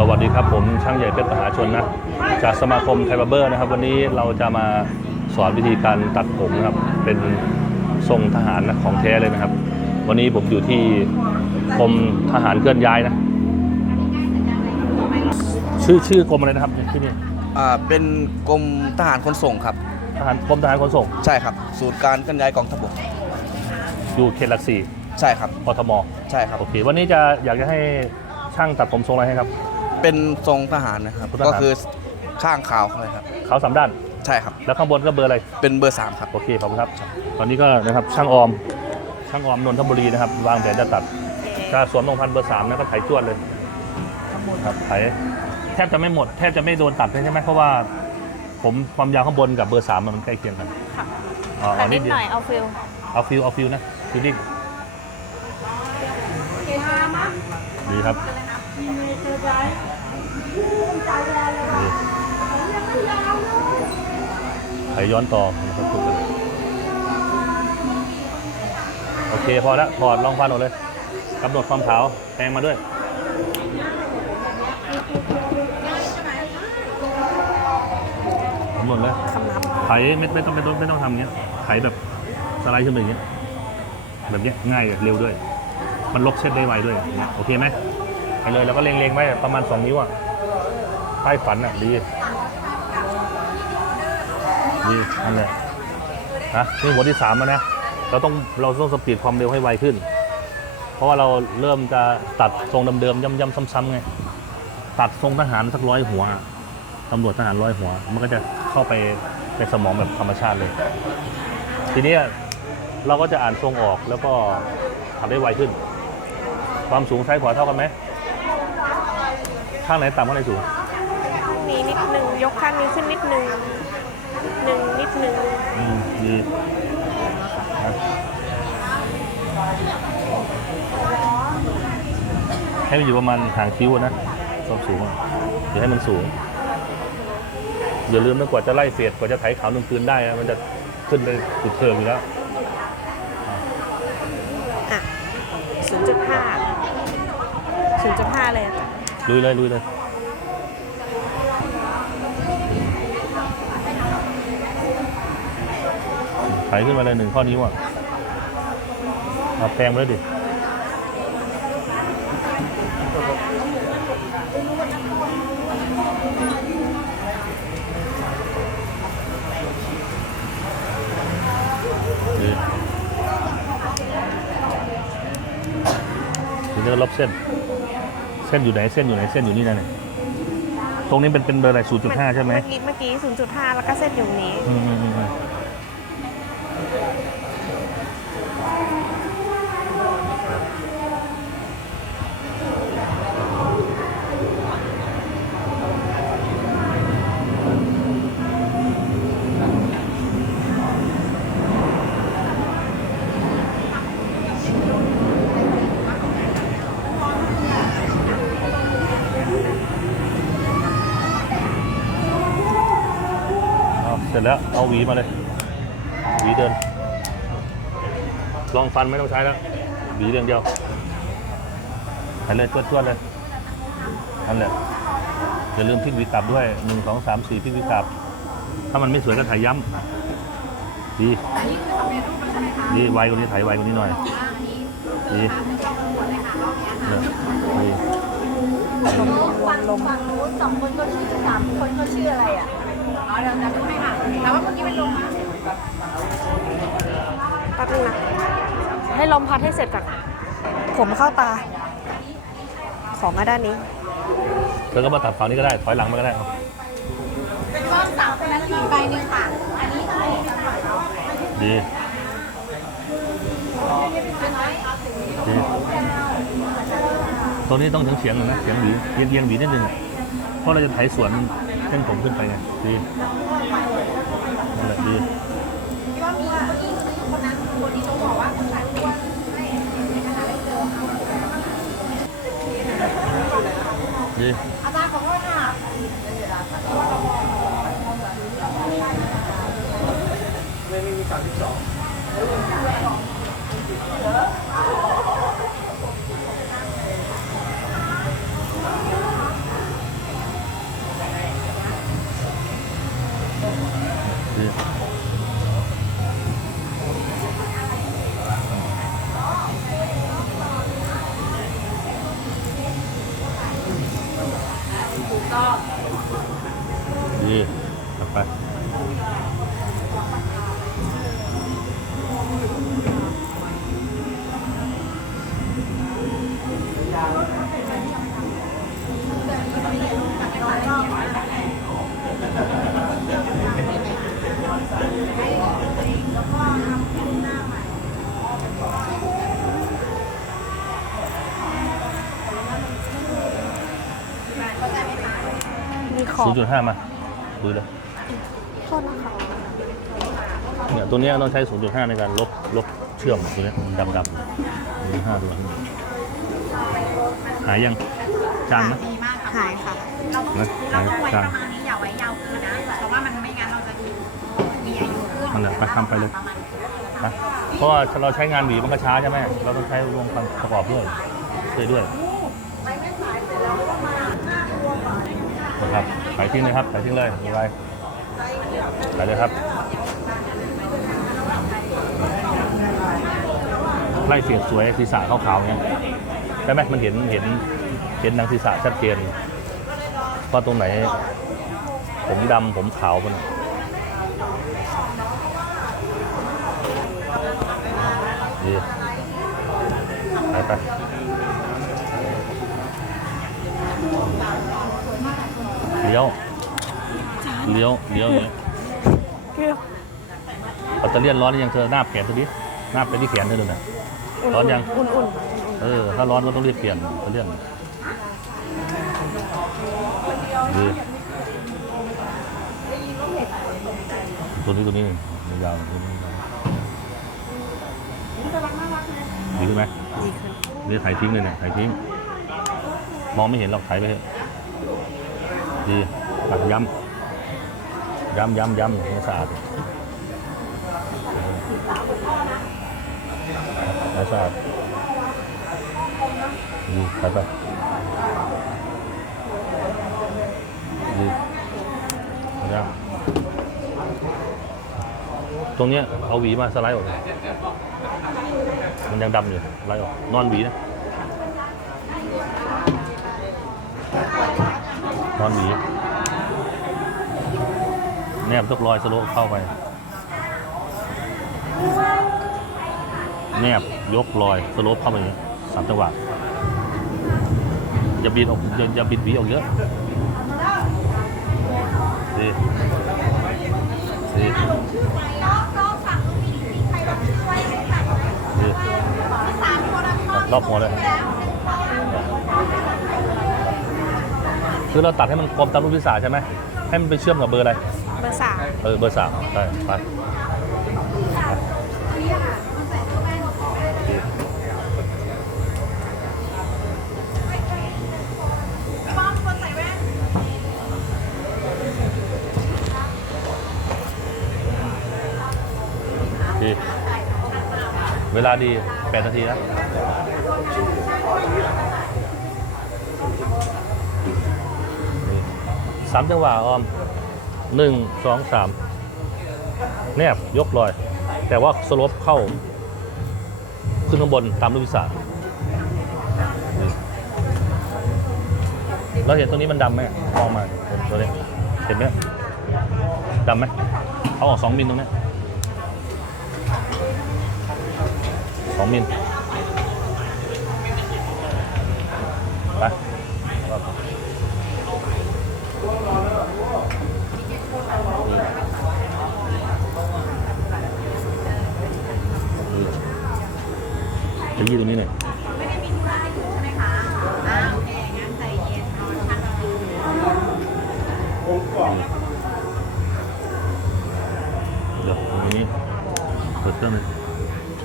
สวัสดีครับผมช่างใหญ่เพชรมหาชนนะจากสมาคมไทยบาร์เบอร์นะครับ วันนี้เราจะมาสอนวิธีการตัดผมนะครับ เป็นทรงทหารนะของแท้เลยนะครับ วันนี้ผมอยู่ที่กรมทหารเคลื่อนย้ายนะ ชื่อชื่อกรมอะไรนะครับที่นี่อ่าเป็นกรมทหารขนส่งครับ ทหารกรมทหารขนส่งใช่ครับ ศูนย์การเคลื่อนย้ายกองทัพบกอยู่เขตหลักสี่ใช่ครับกทมใช่ครับโอเควันนี้จะอยากจะให้ช่างตัดผมทรงอะไรให้ครับ เป็นทรงทหารนะครับทรงทหาร ก็คือข้างขาวเลยครับ ขาวสามด้าน ใช่ครับ แล้วข้างบนก็เบอร์อะไร เป็นเบอร์สามครับ โอเคขอบคุณครับ ตอนนี้ก็นะครับช่างออม ช่างออมนนทบุรีนะครับ วางแผนจะตัดจะสวมรองพันเบอร์สามนะก็ไถจวดเลยครับไถแทบจะไม่หมดแทบจะไม่โดนตัดเลยใช่ไหมเพราะว่า ผมความยาวข้างบนกับเบอร์สามมันใกล้เคียงกันค่ะอ๋อแต่เอานินิดดเดียหวน่อยเอาฟิลเอาฟิลเอาฟิลนะฟิลลิ่งดีครับดี ไถย้อนต่อนะครับทุกคนโอเคพอละถอดรองพันออกเลยกำหนดความขาวแปรงมาด้วยกำหนดเลยคำนับไถไม่ไม่ต้องไม่ต้องไม่ต้องทำอย่างเงี้ยไถแบบสไลด์ขึ้นไปอย่างเงี้ยแบบเนี้ยง่ายเร็วด้วย มันลบเส้นได้ไวด้วยอย่างเงี้ยโอเคไหมไป เลยแล้วก็เล็งๆไว้ประมาณ 2 นิ้วอะใต้ฝันอะดีดีนั่นแหละนะนี่หัวที่สามแล้วนะเราต้องเราต้องสปีดความเร็วให้ไวขึ้น เพราะว่าเราเริ่มจะตัดทรงเดิมๆย้ำๆซ้ำๆไงตัดทรงทหารสักร้อยหัวตำรวจทหารร้อยหัว มันก็จะเข้าไปในสมองแบบธรรมชาติเลย ทีนี้เราก็จะอ่านทรงออกแล้วก็ทำได้ไวขึ้น ความสูงซ้ายขวาเท่ากันไหม ข้างไหนต่ำข้างไหนสูง ข้างนี้นิดนึงยกข้างนี้ขึ้นนิดนึงหนึ่งนิดนึงอืมดีนะให้มันอยู่ประมาณหางคิ้วอะนะความสูงอะอย่าให้มันสูง อย่าลืมนะกว่าจะไล่เฟดกว่าจะไถขาวหนึ่งคืนได้นะมันจะขึ้นไปสุดเทิงอยู่แล้วอะศูนย์จุดห้าศูนย์จุดห้าเลยอะจ้ะ ลุยเลยลุยเลยไถขึ้นมาเลยหนึ่งข้อนิ้วอะเอาแปรงมาเลยดิดีทีนี้ก็ลบเส้น เส้นอยู่ไหนเส้นอยู่ไหนเส้นอยู่นี่นะเนี่ยตรงนี้เป็นเป็นเบอร์อะไร0.5ใช่ไหมเมื่อกี้เมื่อกี้ศูนย์จุดห้าแล้วก็เส้นอยู่นี้ อืมอืมอืม แล้ว เอาหวีมาเลย หวีเดิน ลองฟันไม่ต้องใช้แล้ว หวีเรื่องเดียวไปเลยจวดๆเลยนั่นแหละอย่าลืมพลิกหวีกลับด้วยหนึ่งสองสามสี่พลิกหวีกลับ ถ้ามันไม่สวยก็ถ่ายย้ำดีดีไวกว่านี้ถ่ายไวกว่านี้หน่อยดีเนี่ยดีฝั่งฝั่งนู้นสองคนก็ชื่อสามคนก็ชื่ออะไรอะอ๋อเดี๋ยวจะไม่ค่ะ แต่ว่าเมื่อกี้เป็นลงมาแป๊บนึงนะ ให้ลมพัดให้เสร็จก่อน ผมเข้าตา ขอมาด้านนี้ เธอก็มาตัดฝั่งนี้ก็ได้ ถอยหลังมาก็ได้เอาเป็นก้อนสาวคนนั้นอีกใบหนึ่งค่ะ อันนี้ก็เป็นจังหวัดเนาะดีดีตัวนี้ต้องถึงเฉียงหน่อยนะเฉียงหวีเอียงเอียงหวีนิดนึงอะเพราะเราจะไถสวนเส้นผมขึ้นไปไงดีนั่นแหละ ดีที่ว่ามีผู้หญิงคนนั้นคนที่ต้องบอกว่าคนถ่ายรูปให้ในขณะได้เจอดีอาจารย์ขอโทษค่ะดี ขอศูบนย์จุดห้ามาดูเลยโทษนะคะเนี่ยตัวเนี้ยต้องใช้ 0.5 ในการลบลบเชื่อมตัวเนี้ยดำดำศูนย์ห้าตัวนี้หายยังจางไหมดีมากค่ะหายค่ะ เรานะเราต้องไว้จางประมาณนี้อย่าไว้ยาวเกินนะเพราะว่ามันไม่งั้นเราจะดูมีอายุขึ้นนั่นแหละไปทำไปเลยประมาณนี้นะเพราะว่าเราใช้งานหวีมันก็ช้าใช่ไหมเราต้องใช้รวมกันประกอบด้วยช่วยด้วย นะครับขายทิ้งเลยครับขายทิ้งเลยอะไรขายเลยครับ ไล่เสียดสวยศีรษะขาวๆเนี้ยใช่ไหมมันเห็นเห็นเห็นนังศีรษะชัดเจนว่าตรงไหน ผมดำผมขาวมันดีไปไปเลี้ยว เลี้ยวเลี้ยวอย่างเงี้ยเกลือปัตเตอร์เลียนร้อนหรือยังเธอหน้าแขนเธอดิหน้าไปที่แขนเธอดูหน่อย ร้อนยัง อุ่นเออถ้าร้อนก็ต้องรีบเปลี่ยนปัตเตอร์เลียนดีตัวนี้ตัวนี้ยาวๆตัวนี้ดีขึ้นไหมๆดีขึ้นนี่ถ่ายทิ้งเลยเนี่ยถ่ายทิ้ง มองไม่เห็นหรอกถ่ายไปเถอะดีปัดย้ำ ย้ำย้ำย้ำให้สะอาดให้สะอาดดีไปไปดีเอาย้ำตรงเนี้ยเอาหวีมาสไลด์ออกเลยมันยังดำอยู่ไล่ออก นอนหวีนะ นอนหวี แนบทุกรอยสโลปเข้าไป แนบยกรอยสโลปเข้าไปสามจังหวะอย่าบิดออกอย่าบิดวีออกเยอะดีดีดีรอบหัวเลยคือเราตัดให้มันกลมตามรูปพิศาใช่ไหมให้มันไปเชื่อมกับเบอร์อะไร อร์สามเออเบอร์สามใช่ไปดีเวลาดีแปดนาทีแล้วนี่สามจังหวะออม หนึ่งสองสามแนบยกลอย แต่ว่าสลปเข้า ขึ้นข้างบนตามรูปวิสาเราเห็นตรงนี้มันดำไหมมองมาตัวนี้เห็นไหมดำไหมเอาออกสองมิลตรงนี้สองมิลไป จะยี่ตรงนี้หน่อยไม่ได้มีธุระให้อยู่ใช่ไหมคะอ่าโอเคงั้นใจเย็นรอนท่านรอเดี๋ยวตรงนี้เปิดเครื่องเลย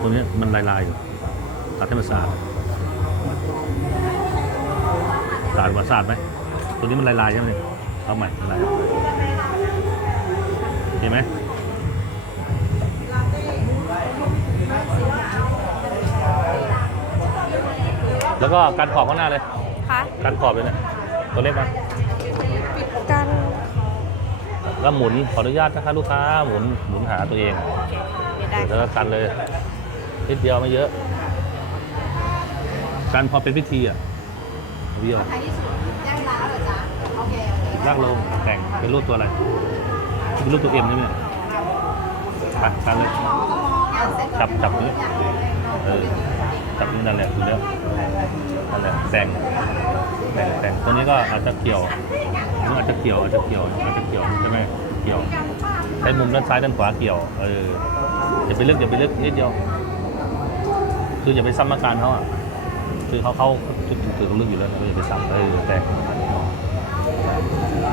ตรงนี้มันลายๆอยู่ตัดให้มันสะอาดสะอาดกว่าสะอาดไหมตรงนี้มันลายๆใช่ไหมเอาใหม่ลายเห็นไหม แล้วก็การขอบข้างหน้าเลยคะการขอบเลยเนี่ยตัวเล็กมาการแล้วหมุนขออนุญาตนะคะลูกค้าหมุนหมุนหาตัวเองได้แล้วก็กันเลยนิดเดียวไม่เยอะกันพอเป็นพิธีอะเบี้ยวท้ายที่สุดแจ้งร้านเหรอจ๊ะโอเคโอเคลากลงแต่งเป็นรูปตัวอะไรเป็นรูปตัวเอ็มใช่ไหมไปกันเลยงานเสร็จจับจับนี้เออ จับนั่นแหละถูกแล้วนั่นแหละแต่งแต่งแต่งตัวนี้ก็อาจจะเกี่ยวมันอาจจะเกี่ยวอาจจะเกี่ยวอาจจะเกี่ยวใช่ไหมเกี่ยวใช้มุมด้านซ้ายด้านขวาเกี่ยวเอออย่าไปเลึกอย่าไปเลึกนิดเดียว คืออย่าไปซ้ำอาการเขาอะคือเขาเขาจุดถือเขาลึกอยู่แล้วนะอย่าไปซ้ำเออแต่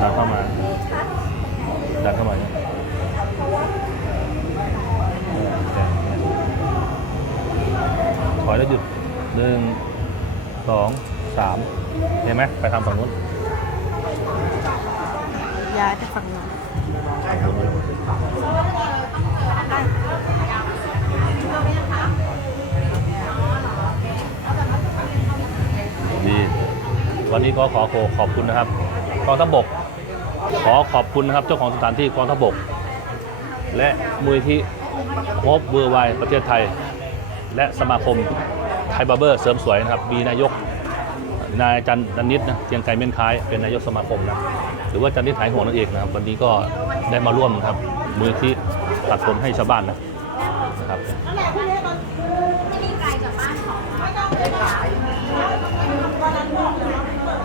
ดันเข้ามาดันเข้ามาเนี่ยเออแต่ ถอยแล้วหยุดหนึ่งสองสามเห็นไหมไปทำฝั่งนู้นย้ายไปฝั่งนู้นฝั่งนู้นดีวันนี้ก็ขอขอขอบคุณนะครับกองทัพบก ขอขอบคุณนะครับ เจ้าของสถานที่กองทัพบก และมูลที่งบเบอร์ไวประเทศไทย และสมาคมไทยบาร์เบอร์เสริมสวยนะครับมีนายกนายจันนันนิดนะเทียงไกรเม่นคล้ายเป็นนายกสมาคมนะหรือว่าจันนิดหายห่วงนั่นเองนะครับวันนี้ก็ได้มาร่วมครับมูลที่ตัดผมให้ชาวบ้านนะครับ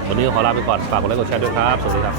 วันนี้ขอลาไปก่อนฝากกดไลค์กดแชร์ด้วยครับ สวัสดีครับ